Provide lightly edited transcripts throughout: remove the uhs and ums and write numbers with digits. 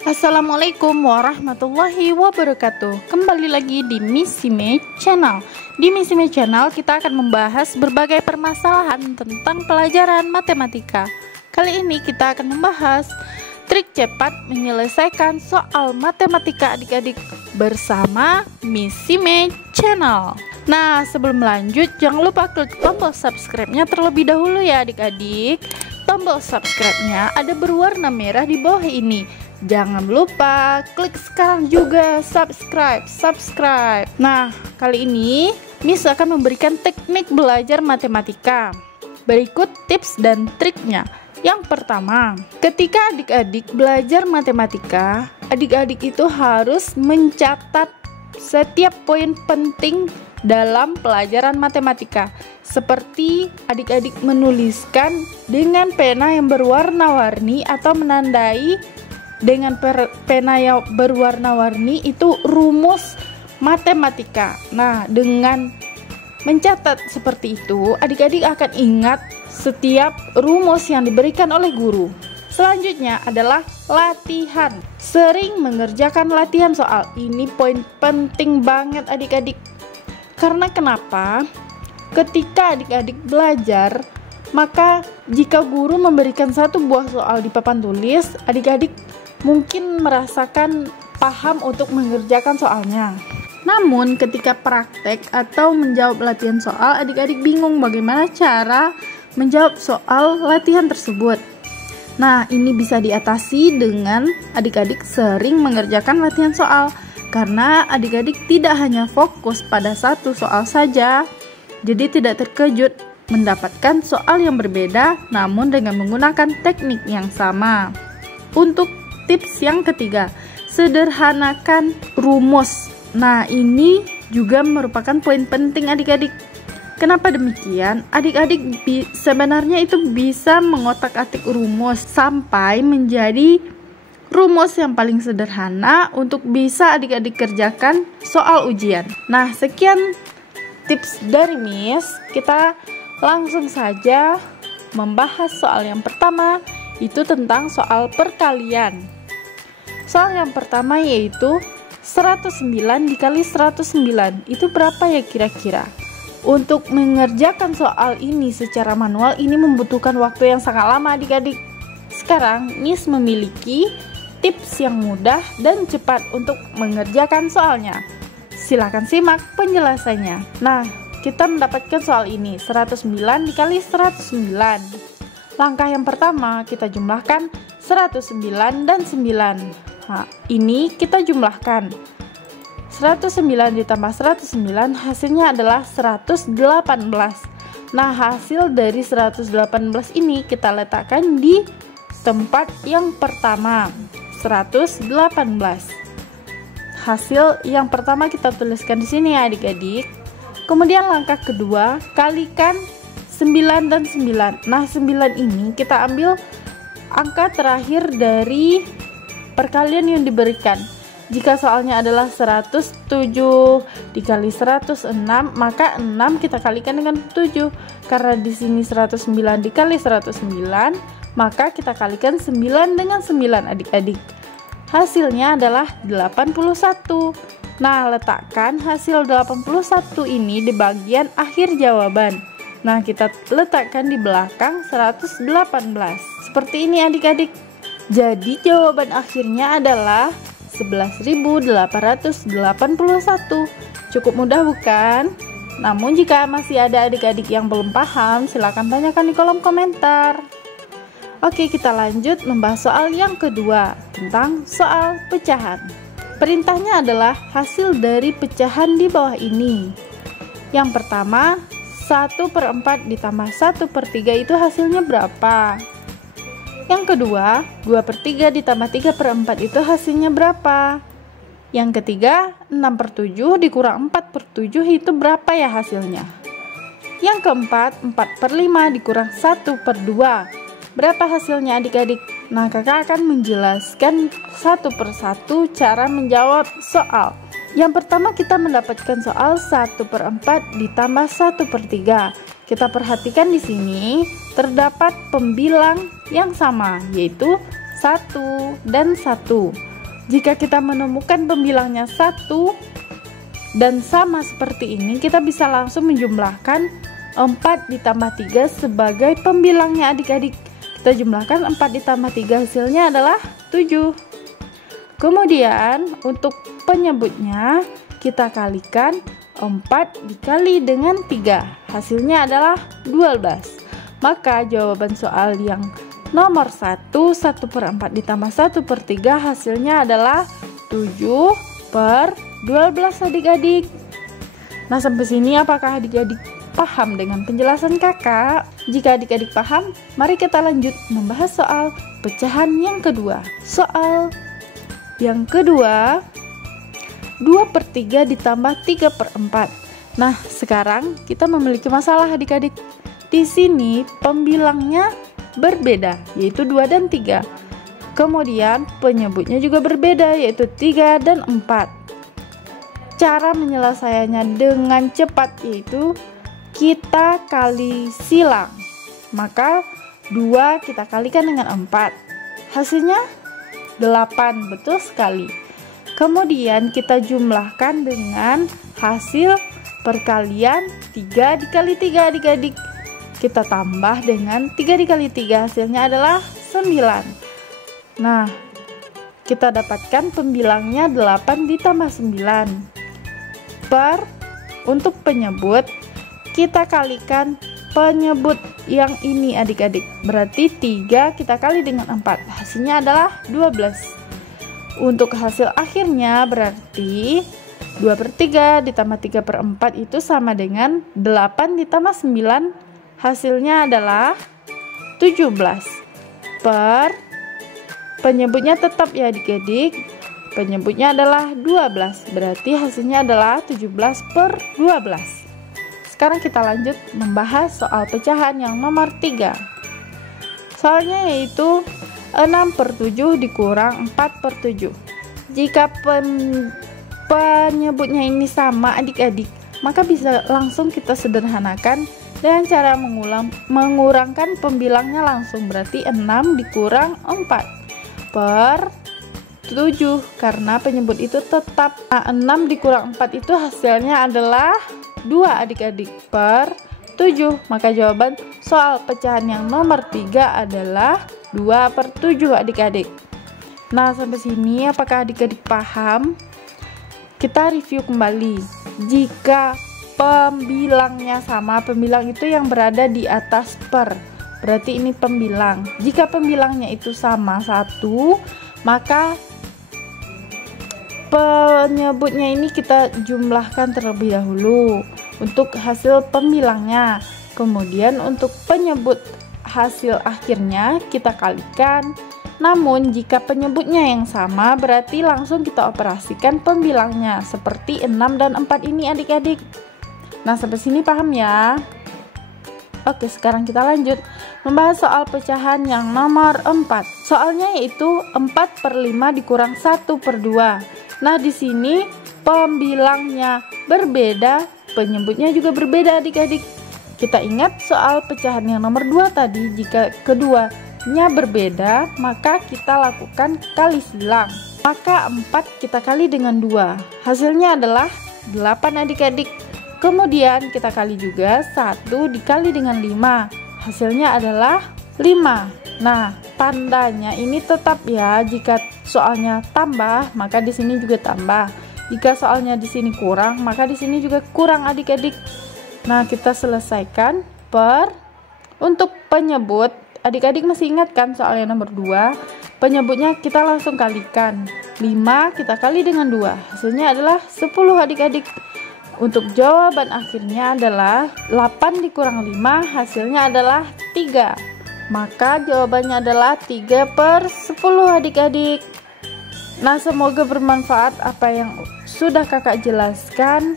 Assalamualaikum warahmatullahi wabarakatuh. Kembali lagi di Miss Sime Channel. Di Miss Sime Channel kita akan membahas berbagai permasalahan tentang pelajaran matematika. Kali ini kita akan membahas trik cepat menyelesaikan soal matematika adik-adik bersama Miss Sime Channel. Nah, sebelum lanjut jangan lupa klik tombol subscribe-nya terlebih dahulu ya adik-adik. Tombol subscribe-nya ada berwarna merah di bawah ini. Jangan lupa klik sekarang juga subscribe. Nah, kali ini Miss akan memberikan teknik belajar matematika. Berikut tips dan triknya. Yang pertama, ketika adik-adik belajar matematika, adik-adik itu harus mencatat setiap poin penting dalam pelajaran matematika. Seperti adik-adik menuliskan dengan pena yang berwarna-warni atau menandai dengan pena yang berwarna-warni itu rumus matematika. Nah, dengan mencatat seperti itu, adik-adik akan ingat setiap rumus yang diberikan oleh guru. Selanjutnya adalah latihan. Sering mengerjakan latihan soal. Ini poin penting banget adik-adik. Karena kenapa? Ketika adik-adik belajar, maka jika guru memberikan satu buah soal di papan tulis, adik-adik mungkin merasakan paham untuk mengerjakan soalnya. Namun ketika praktek atau menjawab latihan soal, adik-adik bingung bagaimana cara menjawab soal latihan tersebut. Nah, ini bisa diatasi dengan adik-adik sering mengerjakan latihan soal. Karena adik-adik tidak hanya fokus pada satu soal saja, jadi tidak terkejut mendapatkan soal yang berbeda namun dengan menggunakan teknik yang sama. Untuk tips yang ketiga, sederhanakan rumus. Nah, ini juga merupakan poin penting adik-adik. Kenapa demikian? Adik-adik sebenarnya itu bisa mengotak-atik rumus sampai menjadi rumus yang paling sederhana untuk bisa adik-adik kerjakan soal ujian. Nah, sekian tips dari Miss. Kita langsung saja membahas soal yang pertama, itu tentang soal perkalian. Soal yang pertama yaitu 109 dikali 109. Itu berapa ya kira-kira? Untuk mengerjakan soal ini secara manual ini membutuhkan waktu yang sangat lama adik-adik. Sekarang Miss memiliki tips yang mudah dan cepat untuk mengerjakan soalnya. Silakan simak penjelasannya. Nah, kita mendapatkan soal ini 109 dikali 109. Langkah yang pertama kita jumlahkan 109 dan 9. Nah, ini kita jumlahkan 109 ditambah 109 hasilnya adalah 118. Nah, hasil dari 118 ini kita letakkan di tempat yang pertama, 118. Hasil yang pertama kita tuliskan di sini ya adik-adik. Kemudian langkah kedua, kalikan 9 dan 9. Nah, 9 ini kita ambil angka terakhir dari perkalian yang diberikan. Jika soalnya adalah 107 dikali 106, maka 6 kita kalikan dengan 7. Karena di sini 109 dikali 109, maka kita kalikan 9 dengan 9 adik-adik. Hasilnya adalah 81. Nah, letakkan hasil 81 ini di bagian akhir jawaban. Nah, kita letakkan di belakang 118. Seperti ini adik-adik. Jadi jawaban akhirnya adalah 11.881. Cukup mudah bukan? Namun jika masih ada adik-adik yang belum paham, silakan tanyakan di kolom komentar. Oke, kita lanjut membahas soal yang kedua tentang soal pecahan. Perintahnya adalah hasil dari pecahan di bawah ini. Yang pertama, 1/4 ditambah 1/3 itu hasilnya berapa? Yang kedua, 2/3 ditambah 3/4 itu hasilnya berapa? Yang ketiga, 6/7 dikurang 4/7 itu berapa ya hasilnya? Yang keempat, 4/5 dikurang 1/2. Berapa hasilnya adik-adik? Nah, kakak akan menjelaskan satu persatu cara menjawab soal. Yang pertama kita mendapatkan soal 1/4 ditambah 1/3. Kita perhatikan di sini terdapat pembilang yang sama, yaitu 1 dan 1. Jika kita menemukan pembilangnya 1 dan sama seperti ini, kita bisa langsung menjumlahkan 4 ditambah 3 sebagai pembilangnya adik-adik. Kita jumlahkan 4 ditambah 3, hasilnya adalah 7. Kemudian untuk penyebutnya kita kalikan 4 dikali dengan 3, hasilnya adalah 12. Maka jawaban soal yang nomor 1/4 ditambah 1/3 hasilnya adalah 7/12 adik-adik. Nah, sampai sini apakah adik-adik paham dengan penjelasan kakak? Jika adik-adik paham, mari kita lanjut membahas soal pecahan yang kedua. Soal yang kedua, 2/3 ditambah 3/4. Nah, sekarang kita memiliki masalah adik-adik. Di sini pembilangnya berbeda, yaitu 2 dan 3. Kemudian penyebutnya juga berbeda, yaitu 3 dan 4. Cara menyelesaikannya dengan cepat yaitu kita kali silang. Maka 2 kita kalikan dengan 4, hasilnya 8, betul sekali. Kemudian kita jumlahkan dengan hasil perkalian 3 dikali 3 adik-adik. Kita tambah dengan 3 dikali 3, hasilnya adalah 9. Nah, kita dapatkan pembilangnya 8 ditambah 9. Untuk penyebut, kita kalikan penyebut yang ini adik-adik. Berarti 3 kita kali dengan 4, hasilnya adalah 12. Untuk hasil akhirnya berarti 2/3 ditambah 3/4 itu sama dengan 8 ditambah 9, hasilnya adalah 17. Penyebutnya tetap ya adik-adik, penyebutnya adalah 12, berarti hasilnya adalah 17/12. Sekarang kita lanjut membahas soal pecahan yang nomor 3. Soalnya yaitu 6/7 dikurang 4/7. Jika penyebutnya ini sama adik-adik, maka bisa langsung kita sederhanakan dengan cara mengurangkan pembilangnya langsung. Berarti 6 dikurang 4/7, karena penyebut itu tetap. 6 dikurang 4 itu hasilnya adalah 2 adik-adik per 7. Maka jawaban soal pecahan yang nomor 3 adalah 2/7 adik-adik. Nah, sampai sini apakah adik-adik paham? Kita review kembali. Jika pembilangnya sama, pembilang itu yang berada di atas per, berarti ini pembilang. Jika pembilangnya itu sama 1, maka penyebutnya ini kita jumlahkan terlebih dahulu untuk hasil pembilangnya. Kemudian untuk penyebut hasil akhirnya kita kalikan. Namun jika penyebutnya yang sama, berarti langsung kita operasikan pembilangnya seperti 6 dan 4 ini adik-adik. Nah, sampai sini paham ya? Oke, sekarang kita lanjut membahas soal pecahan yang nomor 4. Soalnya yaitu 4/5 dikurang 1/2. Nah, di sini pembilangnya berbeda, penyebutnya juga berbeda adik-adik. Kita ingat soal pecahan yang nomor 2 tadi, jika keduanya berbeda, maka kita lakukan kali silang. Maka 4 kita kali dengan 2, hasilnya adalah 8 adik-adik. Kemudian kita kali juga 1 dikali dengan 5, hasilnya adalah 5. Nah, tandanya ini tetap ya, jika soalnya tambah, maka di sini juga tambah. Jika soalnya di sini kurang, maka di sini juga kurang adik-adik. Nah, kita selesaikan untuk penyebut. Adik-adik masih ingat kan soal yang nomor 2? Penyebutnya kita langsung kalikan. 5 kita kali dengan 2, hasilnya adalah 10 adik-adik. Untuk jawaban akhirnya adalah 8 dikurang 5, hasilnya adalah 3. Maka jawabannya adalah 3/10 adik-adik. Nah, semoga bermanfaat apa yang sudah kakak jelaskan.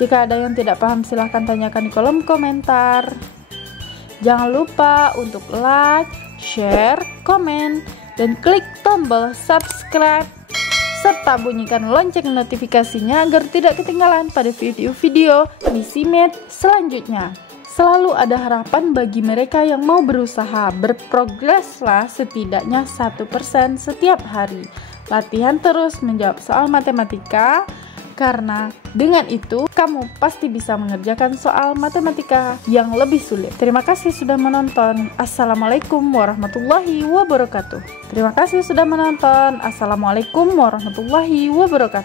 Jika ada yang tidak paham, silahkan tanyakan di kolom komentar. Jangan lupa untuk like, share, komen, dan klik tombol subscribe, serta bunyikan lonceng notifikasinya agar tidak ketinggalan pada video-video MisiMed selanjutnya. Selalu ada harapan bagi mereka yang mau berusaha, berprogreslah setidaknya 1% setiap hari. Latihan terus menjawab soal matematika, karena dengan itu kamu pasti bisa mengerjakan soal matematika yang lebih sulit. Terima kasih sudah menonton. Assalamualaikum warahmatullahi wabarakatuh. Terima kasih sudah menonton. Assalamualaikum warahmatullahi wabarakatuh.